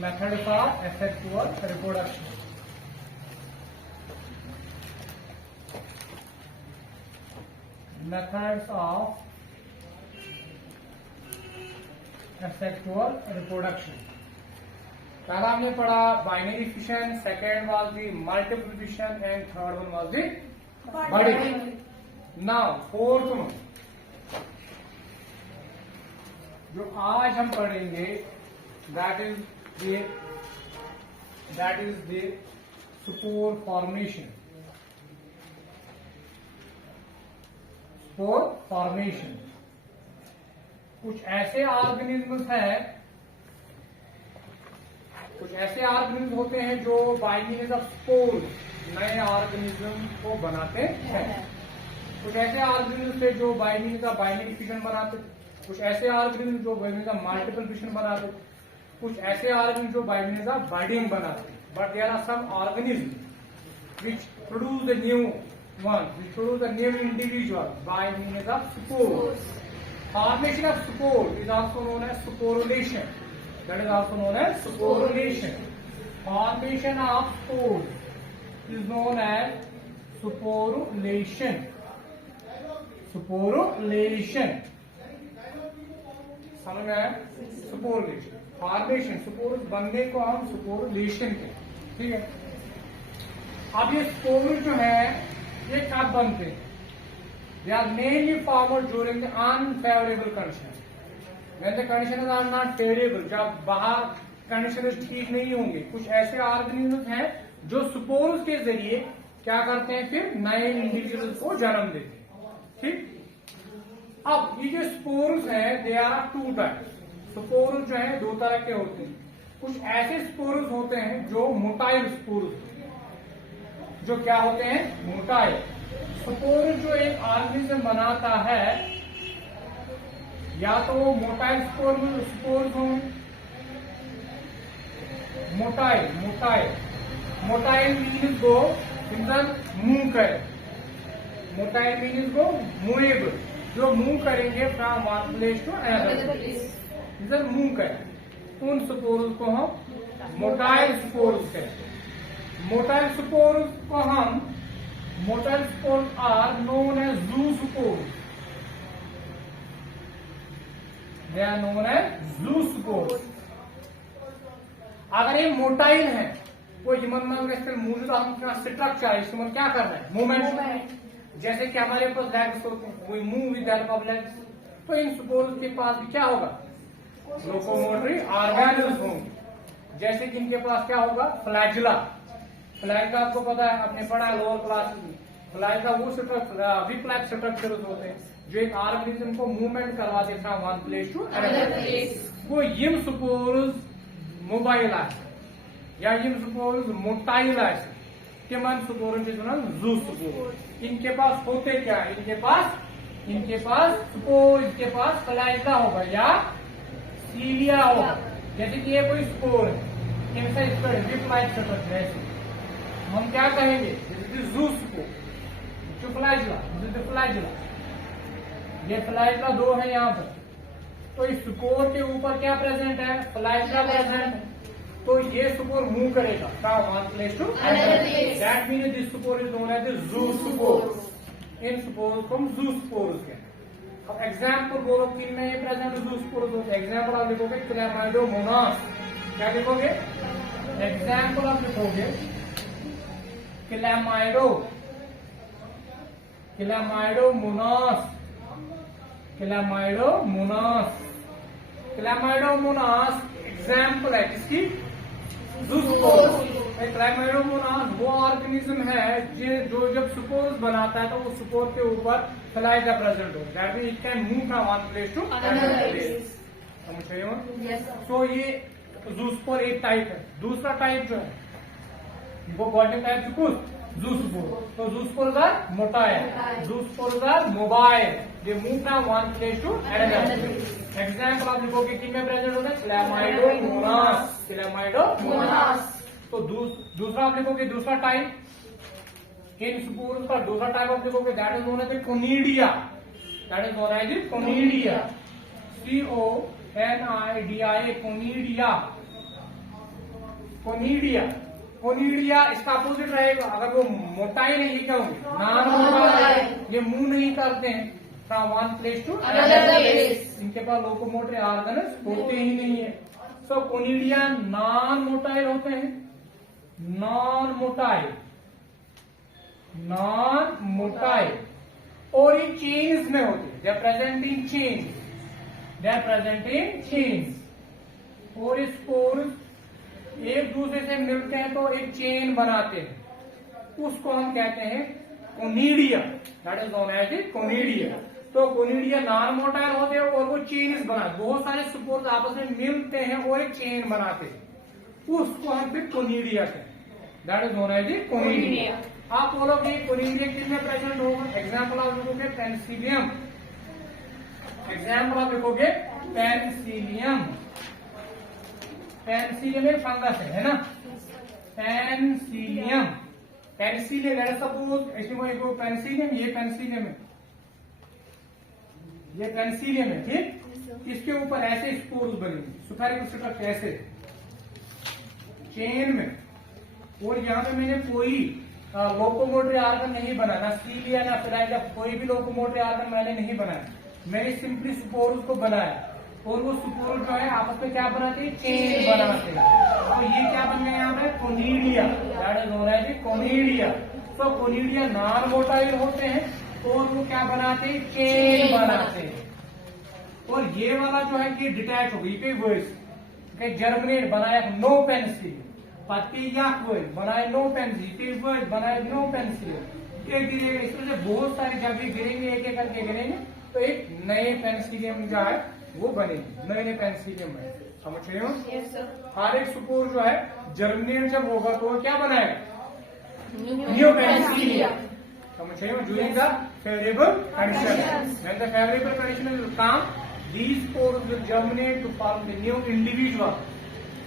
methods of asexual reproduction. Methods of asexual reproduction. पहला हमने पढ़ा binary fission, second was the multiple fission and third one was the budding. Now fourth one जो आज हम पढ़ेंगे that is the spore formation. Spore formation कुछ ऐसे organisms हैं, कुछ ऐसे ऑर्गेनिज्म होते हैं जो बाय मीन्स ऑफ स्पोर नए ऑर्गेनिज्म को बनाते हैं. कुछ ऐसे ऑर्गेनिज्म थे जो bye means of binary fission बनाते, कुछ ऐसे ऑर्गेनिज्म जो bye means of multiple fission बनाते, कुछ ऐसे ऑर्गेनिज्म जो बाय मीन्स ऑफ बर्डिंग बनाते. But there are some organism which produce the new one, which produce the new individual by means of spore. Formation of spore is also known as sporulation. That is also known as sporulation. Formation of spores is known as sporulation. Sporulation. समझ में आया? Sporulation. Formation, spores बनने को हम sporulation कहते हैं. ठीक है. अब ये spores जो है ये कब बनते हैं? They are mainly formed during the unfavorable conditions. When the conditions are not favorable, जब बाहर कंडीशन ठीक नहीं होंगे, कुछ ऐसे ऑर्गेनिज्म हैं जो स्पोर्स के जरिए क्या करते हैं, फिर नए इंडिविजुअल्स को जन्म देते हैं. ठीक. अब ये जो स्पोर्स हैं they are two types. Spores जो है दो तरह के होते हैं. कुछ ऐसे स्पोर्स होते हैं जो मोटाइल स्पोर्स, जो क्या होते हैं, मोटाइल. स्पोर जो एक ऑर्गेनिज्म बनाता है या तो वो मोटाइल स्पोर्स हों. मोटाइल मीन्स गो इंसान मूव करे. मोटाइल मीन्स गो मूवेबल, जो मूव करेंगे from one place to another place, इंसान मूव करे. उन स्पोर्स को हम मोटाइल स्पोर्स कहते हैं. मोटाइल स्पोर्स को हम Motile spores are known as zoospores. They are known as zoospores. अगर ये मोटाइल है, कोई ह्यूमन में मौजूद आपका स्ट्रक्चर है, इसमें क्या कर रहा है, मूवमेंट. जैसे कि हमारे पास लेग्स होते हैं, we move with help of legs. तो इन स्पोर्स के पास भी क्या होगा, लोकोमोटरी ऑर्गेन्स होंगे. जैसे कि इनके पास क्या होगा, फ्लैजिला. फ्लैजिला आपको पता है, आपने पढ़ा है लोअर क्लास में. फ्लैजिला वो विप-लाइक स्ट्रक्चर्स होते हैं जो एक ऑर्गेनिज्म को मूवमेंट करवाते हैं from one place to another place. वो यम स्पोर्स मोबाइल या यम स्पोर्स मोटाइल तिमन स्पोर्स जू स्पोर. इनके पास होते क्या, इनके पास स्पोर, इसके पास फ्लैजिला होगा या सीलिया होगा. जैसे कि ये कोई स्पोर है, इनसे इस पर विप-लाइक स्ट्रक्चर है, हम क्या कहेंगे, जू स्पोर. जो फ्लैजिला, ये फ्लैजिला दो है यहाँ पर. तो इस स्पोर के ऊपर क्या प्रेजेंट है, फ्लैजिला प्रेजेंट है. तो ये स्पोर मूव करेगा from one place to another place. That means this spore is known as zoospore. इन स्पोर को हम जू स्पोर्स कहते हैं. अब एग्जाम्पल बोलो किन में ये प्रेजेंट जू स्पोर्स होते हैं. एग्जाम्पल आप लिखोगे क्लैमाइडोमोनास. क्या लिखोगे, एग्जाम्पल आप लिखोगे क्लैमाइडोमोनास एग्जाम्पल है किसकी, जूस्पोर्स. क्लैमाइडोमोनास वो ऑर्गेनिज्म है जो जब स्पोर्स बनाता है तो वो स्पोर के ऊपर फ्लैजिला प्रेजेंट हो. That means it can move from one place to another place. समझ. तो ये जूस्पोर एक टाइप है. दूसरा टाइप जो है वो बॉटम टाइप कुछ जूस्पोर. तो zoospores are motile, zoospores are mobile. They move from one place to another. Example आप लिखोगे कि में प्रेजेंट होता है क्लैमाइडोमोनास. तो दूसरा आप लिखोगे, दूसरा टाइप इन स्पोर्स का दूसरा टाइप आप लिखोगे, that is known as conidia. CONIDIA, conidia. Conidia. Conidia इसका अपोजिट रहेगा, अगर वो मोटाई नहीं, ये क्या होगी? Non motile. ये मूव नहीं करते हैं from one place to another place, इनके पास लोकोमोटरी ऑर्गन्स होते ही नहीं है। सो कोनिडिया नॉन मोटाइल होते हैं, नॉन मोटाइल, नॉन मोटाइल, और ये चेन्स में होते हैं। They are present in chains, they are present in chains. और स्पोर्स एक दूसरे से मिलते हैं तो एक चेन बनाते हैं, उसको हम कहते हैं conidia. That is known as conidia. तो कोनिडिया नॉन मोटाइल होते हैं और वो चेन्स बनाते, बहुत सारे स्पोर्स आपस में मिलते हैं और एक चेन बनाते हैं, उसको हम फिर कोनिडिया कहते हैं। That is known as conidia. आप बोलोगे कोनिडिया किसमें प्रेजेंट होगा? एग्जाम्पल आप लिखोगे पेनिसिलियम, एग्जाम्पल आप लिखोगे पेनिसिलियम। पेनिसिलियम एक फंगस है ना, पेनिसिलियम। पेनिसिलियम लेट्स सपोज इसमें एक पेनिसिलियम, ये पेनिसिलियम है, ये पेनिसिलियम है, ठीक। इसके ऊपर ऐसे स्पोर्स बनेंगे, सुपेरियर स्ट्रक्चर ऐसे चेन में, और यहाँ पे मैंने कोई लोकोमोटरी ऑर्गन नहीं बनाया, ना सीलिया ना फिलाइला, कोई भी लोकोमोटरी ऑर्गन मैंने नहीं बनाया, मैंने सिंपली स्पोर्स को बनाया। और वो स्पोर जो है आपस में क्या बनाते हैं? चेन बनाते हैं। तो ये क्या बन गया यहाँ पे? Conidia. That is known as conidia. तो कोनिडिया नॉन मोटाइल होते हैं और वो क्या बनाते हैं? चेन बनाते हैं। और ये वाला जो है ये डिटैच हो गई, वर्ड जर्मिनेट बनाया नो पेंसिल, पतिया बनाए नो पेंसिल, वर्ड बनाए नो पेंसिल, ये गिरेगा। इसमें से बहुत सारे जब भी गिरेंगे, एक एक करके गिरेंगे, तो एक नए पेंसिलियम जो है वो बनेगी, नए नए पेंसिलियम है। समझ रहे हो? Yes, sir. हर एक स्पोर जो है जर्मिनेट जब होगा तो वो क्या बनाएगा? New penicillium. समझ रहे हो? During the favourable condition, when the favourable condition will come, these spores will germinate to form the new individual.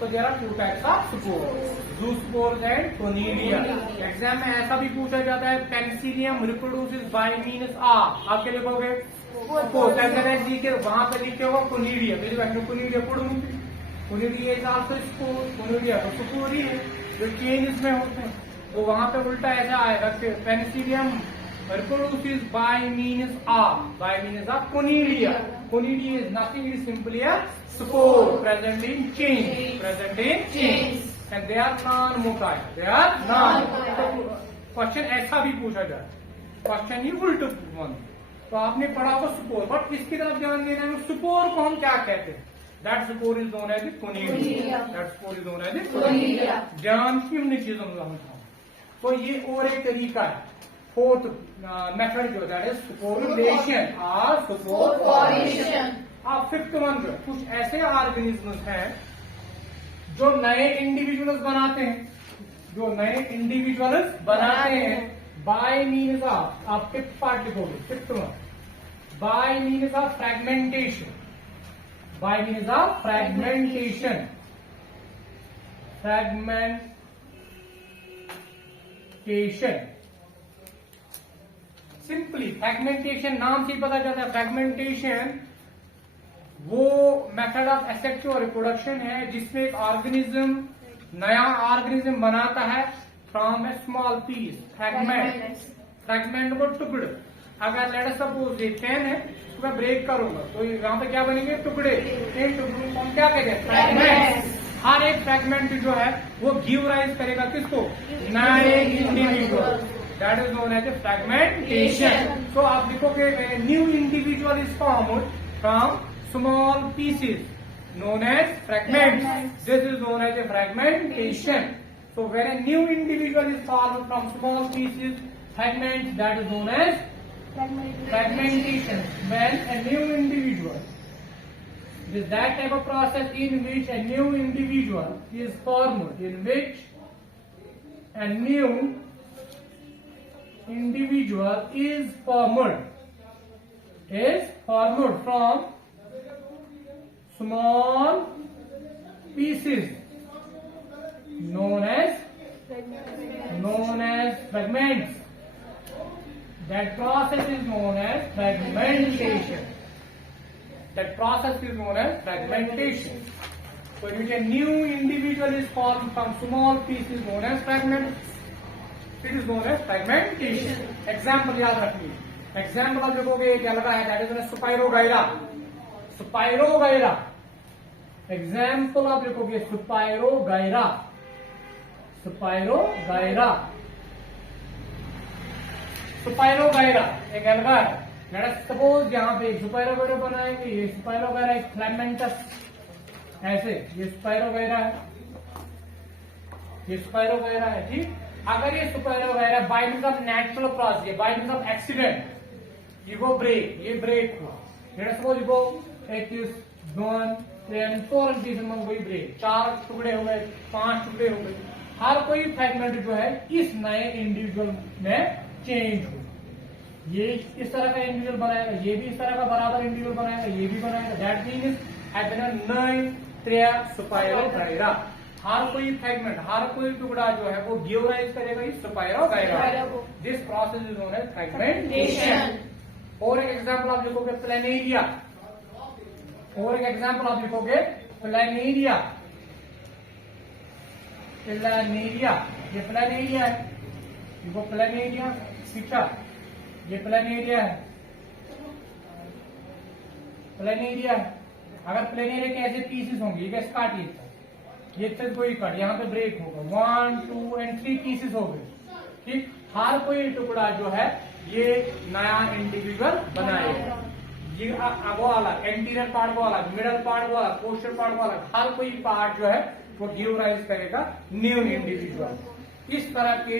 So there are two types of spores, zoospores and conidia. Exam में ऐसा भी पूछा जाता है, penicillium reproduces bye means of, आप क्या लिखोगे? जी के वहां पे लिखे होगा कोनिडिया, मेरी बहन कोनिडिया पढ़ूंगी। Conidia is also spore, conidia तो स्पोर ही है, जो चेन इसमें होते हैं। तो वहां पे उल्टा ऐसा आएगा, Penicillium reproduces by means of conidia. Conidia is nothing, it is simply a spore present in chains, and they are non-motile. They are non-motile. Question ऐसा भी पूछा जाए, क्वेश्चन ही उल्टा वन। तो आपने पढ़ा होगा स्पोर, बट इसकी तरफ ध्यान देना है, स्पोर को हम क्या कहते हैं? That spore is known as conidia. That spore is known as conidia. ध्यान की हमने चीजों में, तो ये और एक तरीका है, फोर्थ मेथड जो दैट इज स्पोरुलेशन और स्पोर फॉर्मेशन। अब फिफ्थ वन जो कुछ ऐसे ऑर्गेनिज्म हैं जो नए इंडिविजुअल्स बनाते हैं, जो नए इंडिविजुअल्स बनाते हैं बाय मीन्स ऑफ, आप फिफ्थ पार्ट लिखोगे, fifth one, bye means of fragmentation, bye means of fragmentation, fragmentation. Simply fragmentation नाम से ही पता चलता है, फ्रैगमेंटेशन वो मेथड ऑफ एसेक्सुअल रिप्रोडक्शन है जिसमें एक ऑर्गेनिज्म नया ऑर्गेनिज्म बनाता है from a small piece, fragment, fragment को टुकड़े। अगर लेट सपोज ये पेन है, इसको मैं ब्रेक करूंगा तो यहाँ पे क्या बनेंगे? टुकड़े। इन टुकड़ों को हम क्या कहते हैं? फ्रैगमेंट। हर एक फ्रैगमेंट जो है वो गिव राइज करेगा किसको? नए individual. That is known as fragmentation. तो आप लिखोगे new individual is formed from small pieces known as fragments. This is known as a fragmentation. So when a new individual is formed from small pieces, fragments, that is known as fragmentation. When a new individual, it is that type of process in which a new individual is formed, in which a new individual is formed from small pieces known as fragments. That process is known as fragmentation. That process is known as fragmentation. When which a new individual is formed from small pieces known as fragments. It is known as fragmentation. Example याद रखिए. Example आप देखोगे क्या लगा है, that is a Spirogyra. Spirogyra. Example आप लिखोगे Spirogyra. Spirogyra. Spirogyra एक अलगा है. Let us suppose यहाँ पे Spirogyra बनाएंगे. ये Spirogyra एक filamentous ऐसे, ये Spirogyra है, ये Spirogyra है. ठीक, अगर ये Spirogyra by means of natural process, ये बाय मींस ऑफ एक्सीडेंट, ये वो ब्रेक, ये ब्रेक हुआ. Let us suppose वो एक 1 3 4 पीस में वही ब्रेक, 4 टुकड़े हो गए, 5 टुकड़े हो गए. हर कोई फ्रेगमेंट जो है इस नए इंडिविजुअल में चेंज हो. ये इस तरह का इंडिविजुअल बनाएगा, ये भी इस तरह का बराबर इंडिविजुअल बनाएगा, ये भी बनाएगा. दैट मीन्स नए त्रिया Spirogyra. हर कोई फ्रेगमेंट, हर कोई टुकड़ा जो है वो गिव राइज करेगा इस Spirogyra. This process is known as fragmentation. और एक एग्जांपल आप लिखोगे प्लेनेरिया. और एक एग्जांपल आप लिखोगे प्लेनेरिया. प्लेनेरिया, ये प्लेनेरिया है, देखो प्लेनेरिया, ठीक है, ये प्लेनेरिया है, प्लेनेरिया है. अगर प्लेनेरिया के ऐसे पीसेस होंगे, ये कैसे काटिए, ये तक कोई कट, यहाँ पे ब्रेक होगा, 1 2 और 3 पीसेस हो गए. ठीक, हर कोई टुकड़ा जो है ये नया इंडिविजुअल बनाएगा. ये वो अलग, एंटीरियर पार्ट को अलग, मिडल पार्ट को अलग, पोस्टर पार्ट को अलग, हर कोई पार्ट जो है वो गिव राइज करेगा न्यू इंडिविजुअल. इस तरह के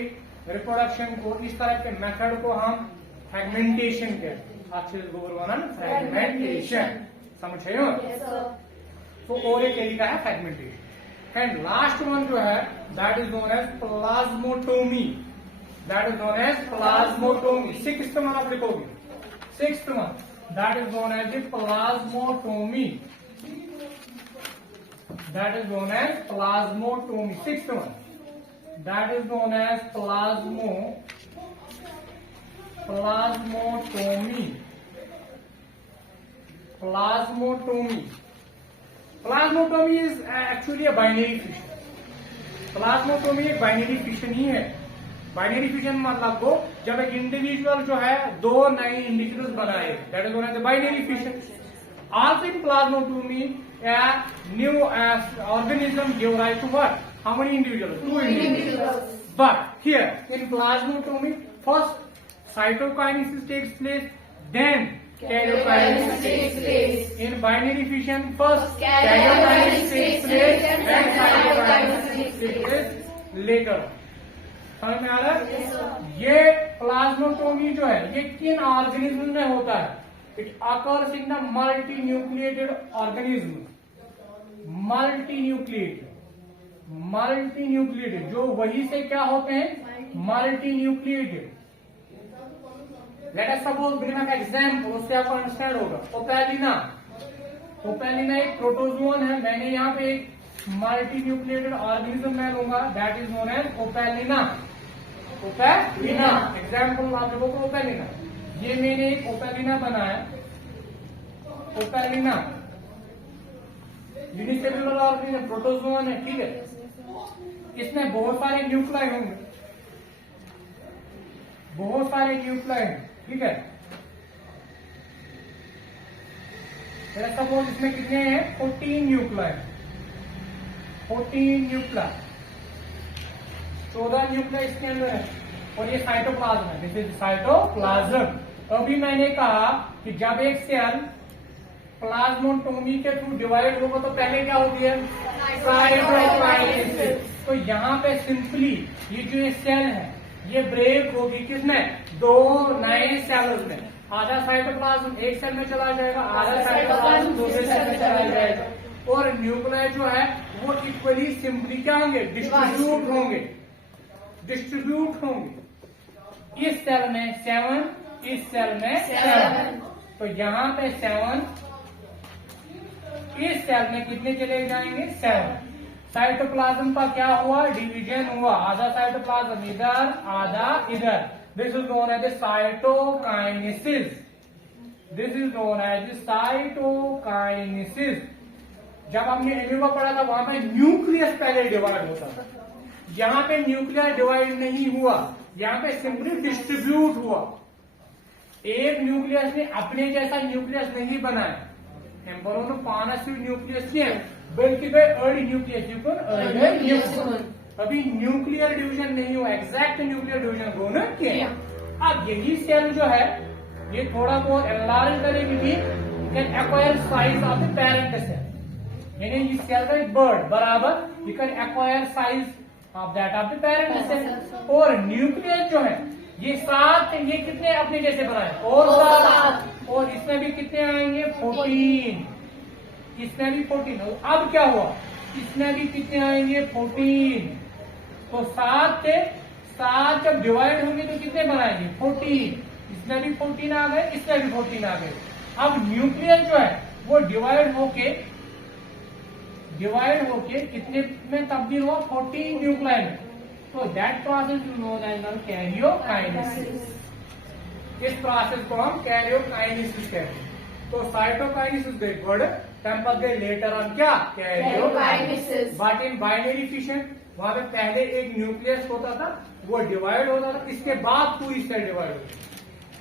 रिप्रोडक्शन को, इस तरह के मेथड को हम फ्रेगमेंटेशन कहते हैं. अच्छे से फ्रेगमेंटेशन समझे हो. तो और एक तरीका है फ्रेगमेंटेशन. एंड लास्ट वन जो है that is known as plasmotomy. That is known as plasmotomy. 6th one आप लिखोगे, 6th one, that is known as the plasmotomy. That is known as plasmotomy. 6th one, that is known as plasmotomy. Plasmotomy. Plasmotomy is actually a binary fission. Plasmotomy एक binary fission ही है. Binary fission मतलब वो जब एक individual जो है दो नए इंडिविजुअल्स बनाए, that is known as the binary fission. Also in plasmotomy, a new organism give rise to what? How many individuals? 2 individuals. But here in plasmotomy, first cytokinesis takes place, then karyokinesis takes place. In binary fission, first karyokinesis takes place, then cytokinesis takes place later. समझ में आ रहा है? ये plasmotomy जो है ये किन organism में होता है? It occurs in the multi nucleated organism. Multi nucleated जो वही से क्या होते हैं? Multi nucleated. Let us suppose begin का एग्जांपल, उससे आपको अंडरस्टैंड होगा. ओपेलिना एक प्रोटोजोन है. मैंने यहाँ पे एक मल्टी न्यूक्लिएटेड ऑर्गेनिज्म में लूंगा, that is known as Opalina. Example आप लोगों को ओपेलिना. ये मैंने एक ओपेलिना बनाया. ओपेलिना यूनिसेलुलर ऑर्गेनिज्म, प्रोटोजोन है, ठीक है. इसमें बहुत सारे न्यूक्लाई होंगे, बहुत सारे न्यूक्लाई, ठीक है. सपोज इसमें कितने हैं? 14 न्यूक्लाई. 14 न्यूक्लाई, 14 न्यूक्लाई इसके अंदर है. और ये साइटोप्लाज्म है, दिस इज साइटोप्लाज्म. अभी मैंने कहा कि जब एक सेल प्लाज्मोटोमी के थ्रू डिवाइड होगा तो पहले क्या होती है? साइटोकाइनेसिस. तो यहाँ पे सिंपली ये जो ये सेल है ये ब्रेक होगी किसमें? दो नए सेल्स में. आधा साइटोप्लाज्म एक सेल में चला जाएगा, आधा साइटोप्लाज्म दूसरे सेल में चला जाएगा. और न्यूक्लियाई जो है वो इक्वली सिंपली क्या होंगे? डिस्ट्रीब्यूट होंगे. इस सेल में 7, इस सेल में 7. तो यहाँ पे 7, इस सेल में कितने चले जाएंगे? 7. साइटोप्लाज्म का क्या हुआ? डिवीजन हुआ. आधा साइटोप्लाज्म इधर, आधा इधर. This is known as cytokinesis. This is known as cytokinesis. जब हमने एम्यूबा पढ़ा था वहां पे न्यूक्लियस पहले डिवाइड होता था, यहाँ पे न्यूक्लियस डिवाइड नहीं हुआ, यहाँ पे सिंपली डिस्ट्रीब्यूट हुआ। एक न्यूक्लियस ने अपने जैसा न्यूक्लियस नहीं बनाया, हम बोलो पानसिव न्यूक्लियस नहीं है, बल्कि वे अर्ली न्यूक्लियस अभी न्यूक्लियर डिवीजन नहीं हुआ, एग्जैक्ट न्यूक्लियर डिवीजन दोनों किए। अब यही सेल जो है ये थोड़ा बहुत एनलार्ज करेगी भी, can acquire size of the parent cell, यानी ये सेल का एक बर्ड बराबर you can acquire size of that of the parent cell. और न्यूक्लियस जो है ये 7, ये कितने अपने जैसे बनाए और 7, और इसमें भी कितने आएंगे 14, इसमें भी 14। अब क्या हुआ, इसमें भी कितने आएंगे 14, तो 7 से 7 जब डिवाइड होंगे तो कितने बनाएंगे 14, इसमें भी 14 आ गए, इसमें भी 14 आ गए। अब न्यूक्लियस जो है वो डिवाइड होके कितने में तब्दील हुआ 14 न्यूक्लियाई में, तो that process you know as karyokinesis. इस प्रोसेस को हम कैरियोकाइनेसिस कहते हैं। तो साइटोकाइनेसिस वर्ड टेम्पर गए लेटर ऑन क्या karyokinesis. But in binary fission वहां पे पहले एक न्यूक्लियस होता था, वो डिवाइड होता था, इसके बाद पूरी सेल डिवाइड होती है।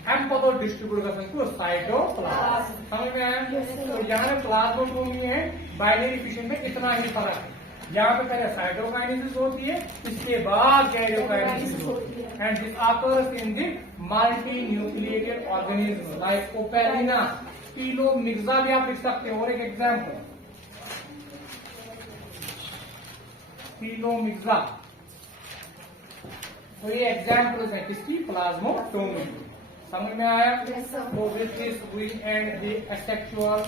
हम पता डिस्ट्रीब्यूट कर सकते हो साइटोप्लाज्म, समझ में आया। तो यहाँ पे प्लाज्मोटोमी है, बाइनरी फिशन में इतना ही फर्क है। यहाँ पे पहले साइटोकाइनेसिस होती है, इसके बाद कैरियोकाइनेसिस होती है। And this occurs in the multi nucleated organism like Opalina, Pelomyxa भी आप लिख सकते हो। और एक एग्जाम्पल टीलोमिक्सा, तो ये एग्जाम्पल्स है किसकी प्लाज्मोटोमी। समझ में आया। तो with this we end the asexual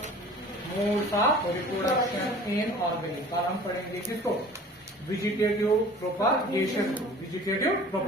modes of reproduction in organism. हम पढ़ेंगे किसको वेजिटेटिव प्रोपागेशन, वेजिटेटिव